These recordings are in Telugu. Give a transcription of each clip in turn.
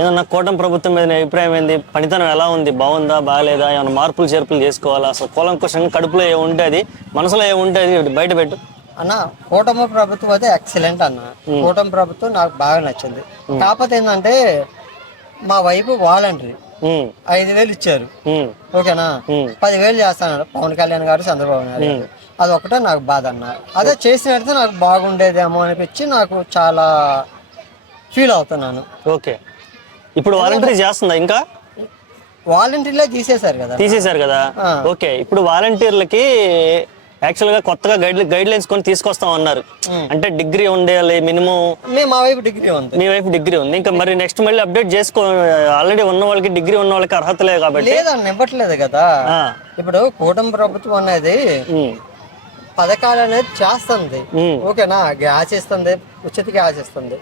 ఏమన్నా కూటమి ప్రభుత్వం మీద నీ అభిప్రాయం ఏంది? పనితనం ఎలా ఉంది? బాగుందా బాగాలేదా? ఏమైనా మార్పులు చేర్పులు చేసుకోవాలా? అసలు కూలంకుషంగా కడుపులో ఏముంటే అది, మనసులో ఏముంటే అది బయట పెట్టు. అన్న, కూటమి ప్రభుత్వం అయితే ఎక్సలెంట్ అన్న. కూటమి ప్రభుత్వం నాకు బాగా నచ్చింది. కాకపోతే ఏంటంటే మా వైపు వాలంటరీ 5,000 ఇచ్చారు, ఓకేనా. 10,000 చేస్తాను పవన్ కళ్యాణ్ గారు, చంద్రబాబు నాయుడు గారు. అది ఒకటే నాకు బాధ అన్న. అదే చేసినట్టు నాకు బాగుండేదేమో అనిపించి నాకు చాలా ఫీల్ అవుతున్నాను. ఓకే, ఇప్పుడు వాలంటరీ చేస్తుందా? ఇంకా వాలంటీర్లే తీసేశారు కదా. ఓకే, ఇప్పుడు వాలంటీర్లకి యాక్చువల్ గా కొత్తగా గైడ్ లైన్స్ కొని తీసుకొస్తాం అన్నారు. అంటే డిగ్రీ ఉండాలి మినిమం. మా వైపు డిగ్రీ ఉంది, మీ వైపు డిగ్రీ ఉంది. ఇంకా మరి నెక్స్ట్ మళ్ళీ అప్డేట్ చేసుకో. ఆల్రెడీ ఉన్న వాళ్ళకి, డిగ్రీ ఉన్న వాళ్ళకి అర్హత లేదు కాబట్టి లేదని ఇవ్వట్లేదు కదా. ఇప్పుడు కూటమి ప్రభుత్వం అనేది పథకాలు అనేది చేస్తుంది, ఓకేనా. గ్యాస్ ఇస్తుంది, ఉచిత గ్యాస్ ఇస్తుంది,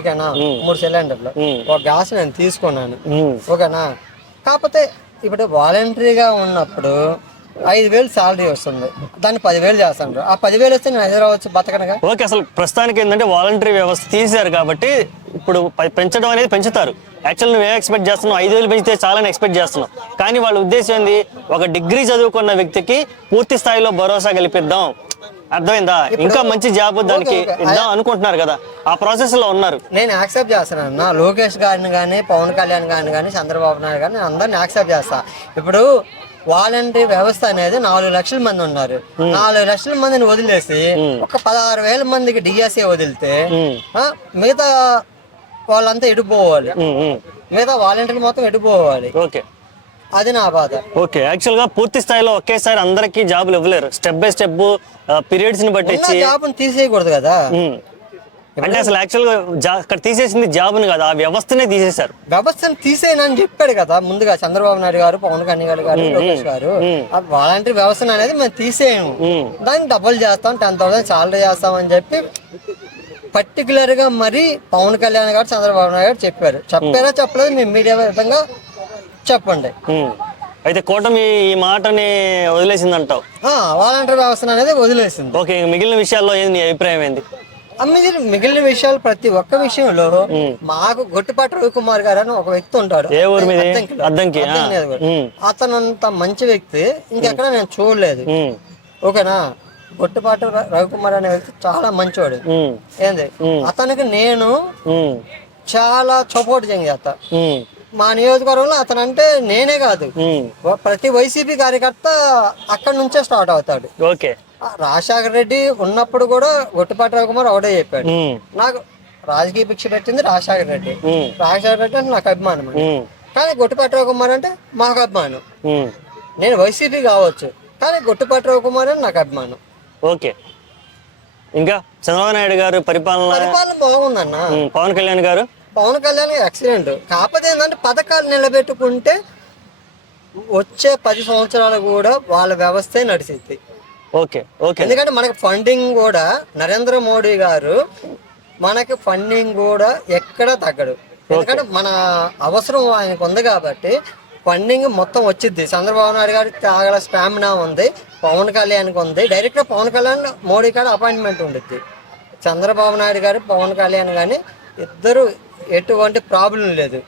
ఓకేనా. 3 సిలిండర్లు ఒక గ్యాస్ నేను తీసుకున్నాను, ఓకేనా. కాకపోతే ఇప్పుడు వాలంటరీగా ఉన్నప్పుడు 5,000 శాలరీ వస్తుంది, దాన్ని 10,000 చేస్తాను. ఆ 10,000 వస్తే నేను హైదరాబాద్ వచ్చి బతకనగా. ఓకే, అసలు ప్రస్తుతానికి ఏంటంటే వాలంటరీ వ్యవస్థ తీశారు కాబట్టి ఇప్పుడు పెంచడం అనేది పెంచుతారు. యాక్చువల్ నువ్వు ఏం ఎక్స్పెక్ట్ చేస్తున్నావు? 5,000 పెంచితే చాలని ఎక్స్పెక్ట్ చేస్తున్నావు. కానీ వాళ్ళ ఉద్దేశం ఏంది? ఒక డిగ్రీ చదువుకున్న వ్యక్తికి పూర్తి స్థాయిలో భరోసా కల్పిద్దాం, అర్థమైందా? ఇంకా మంచి జాబ్ దానికి ఇద్దాం అనుకుంటున్నారు కదా, ఆ ప్రాసెస్ లో ఉన్నారు. నేను యాక్సెప్ట్ చేస్తున్నాను నా లోకేష్ గారిని కానీ, పవన్ కళ్యాణ్ గారిని కానీ, చంద్రబాబు నాయుడు గారిని అందరిని యాక్సెప్ట్ చేస్తా. ఇప్పుడు వాలంటరీ వ్యవస్థ అనేది 4 లక్షల మంది ఉన్నారు. 4 లక్షల మందిని వదిలేసి ఒక 16,000 మందికి డిఎస్ఏ వదిలితే మిగతా వాళ్ళంతా ఎడిపోవాలి, మిగతా వాలంటీర్లు మొత్తం ఎడిపోవాలి. ఓకే, అది నా బాధ. ఓకే, యాక్చువల్ గా పూర్తి స్థాయిలో ఒకేసారి అందరికి జాబులు ఇవ్వలేరు. స్టెప్ బై స్టెప్ పీరియడ్స్ ని బట్టి జాబ్ తీసేయకూడదు కదా. అంటే అసలు యాక్చువల్ గా అక్కడ తీసేసింది జాబ్ని కదా, ఆ వ్యవస్థనే తీసేశారు. వ్యవస్థను తీసేయనని చెప్పాడు కదా ముందుగా చంద్రబాబు నాయుడు గారు, పవన్ కళ్యాణ్ గారు, లోకేష్ గారు. ఆ వాలంటీర్ వ్యవస్థను అనేది మేము తీసేయము, దాన్ని డబుల్ చేస్తాం, 10,000 సాలరీ చేస్తామని చెప్పి పర్టికులర్ గా మరి పవన్ కళ్యాణ్ గారు, చంద్రబాబు నాయుడు గారు చెప్పారు. చెప్పారా చెప్పలేదు మీ మీడియా విధంగా చెప్పండి. అయితే కూటమి ఈ మాటని వదిలేసింది అంటావు? వాలంటీర్ వ్యవస్థ అనేది వదిలేసింది. ఓకే, మిగిలిన విషయాల్లో ఏంది నీ అభిప్రాయం ఏంది? మిగిలిన విషయాలు ప్రతి ఒక్క విషయంలో మాకు గొట్టిపాటి రవికుమార్ గారు అని ఒక వ్యక్తి ఉంటాడు, అతనంత మంచి వ్యక్తి ఇంకెక్కడ నేను చూడలేదు, ఓకేనా. గొట్టిపాటి రవికుమార్ అనే వ్యక్తి చాలా మంచివాడు. ఏంది, అతనికి నేను చాలా సపోర్ట్ చేస్తా. మా నియోజకవర్గంలో అతను అంటే నేనే కాదు, ప్రతి వైసీపీ కార్యకర్త అక్కడి నుంచే స్టార్ట్ అవుతాడు. ఓకే, రాజశేఖర రెడ్డి ఉన్నప్పుడు కూడా గొట్టిపాటి రవికుమార్ ఒకటే చెప్పాడు, నాకు రాజకీయ భిక్ష పెట్టింది రాజశేఖర రెడ్డి. రాజశేఖర రెడ్డి అంటే నాకు అభిమానం, కానీ గొట్టిపాటి రవికుమార్ అంటే మాకు అభిమానం. నేను వైసీపీ కావచ్చు, కానీ గొట్టిపాటి రవికుమార్ అంటే నాకు అభిమానం. ఓకే, ఇంకా చంద్రబాబు నాయుడు గారు పరిపాలన బాగుందన్న. పవన్ కళ్యాణ్ గారు ఎక్సలెంట్. కాకపోతే ఏంటంటే పథకాలు నిలబెట్టుకుంటే వచ్చే 10 సంవత్సరాలు కూడా వాళ్ళ వ్యవస్థే నడిచింది. Okay, okay. ఎందుకంటే మనకి ఫండింగ్ కూడా నరేంద్ర మోడీ గారు మనకి ఫండింగ్ కూడా ఎక్కడ తగ్గడు. ఎందుకంటే మన అవసరం ఆయనకు ఉంది కాబట్టి ఫండింగ్ మొత్తం వచ్చింది. చంద్రబాబు నాయుడు గారికి తాగల స్టామినా ఉంది, పవన్ కళ్యాణ్కి ఉంది. డైరెక్ట్గా పవన్ కళ్యాణ్ మోడీ గారు అపాయింట్మెంట్ ఉండిద్ది. చంద్రబాబు నాయుడు గారు, పవన్ కళ్యాణ్ కానీ ఇద్దరు ఎటువంటి ప్రాబ్లం లేదు.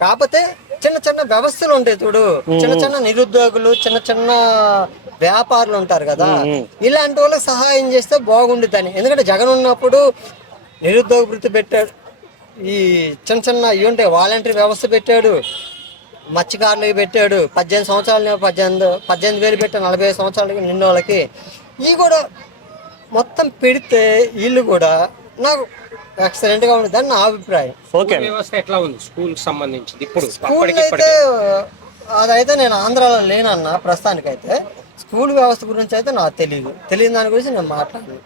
కాకపోతే చిన్న చిన్న వ్యవస్థలు ఉంటాయి చూడు, చిన్న చిన్న నిరుద్యోగులు, చిన్న చిన్న వ్యాపారులు ఉంటారు కదా, ఇలాంటి వాళ్ళకి సహాయం చేస్తే బాగుండుద్దని. ఎందుకంటే జగన్ ఉన్నప్పుడు నిరుద్యోగ వృత్తి పెట్టాడు, ఈ చిన్న చిన్న ఇవి ఉంటాయి వాలంటరీ వ్యవస్థ పెట్టాడు, మత్స్యకారులకి పెట్టాడు, 18 సంవత్సరాలు 18,000 పెట్టాడు 45 సంవత్సరాలకి నిన్న వాళ్ళకి. ఇవి కూడా మొత్తం పెడితే వీళ్ళు కూడా నాకు ఎక్సలెంట్ గా ఉండదని నా అభిప్రాయం. ఎట్లా ఉంది స్కూల్ సంబంధించి? ఇప్పుడు స్కూల్ అయితే అదైతే నేను ఆంధ్రాలో లేనన్నా ప్రస్తుతానికైతే. స్కూల్ వ్యవస్థ గురించి అయితే నాకు తెలియదు దాని గురించి నేను మాట్లాడను.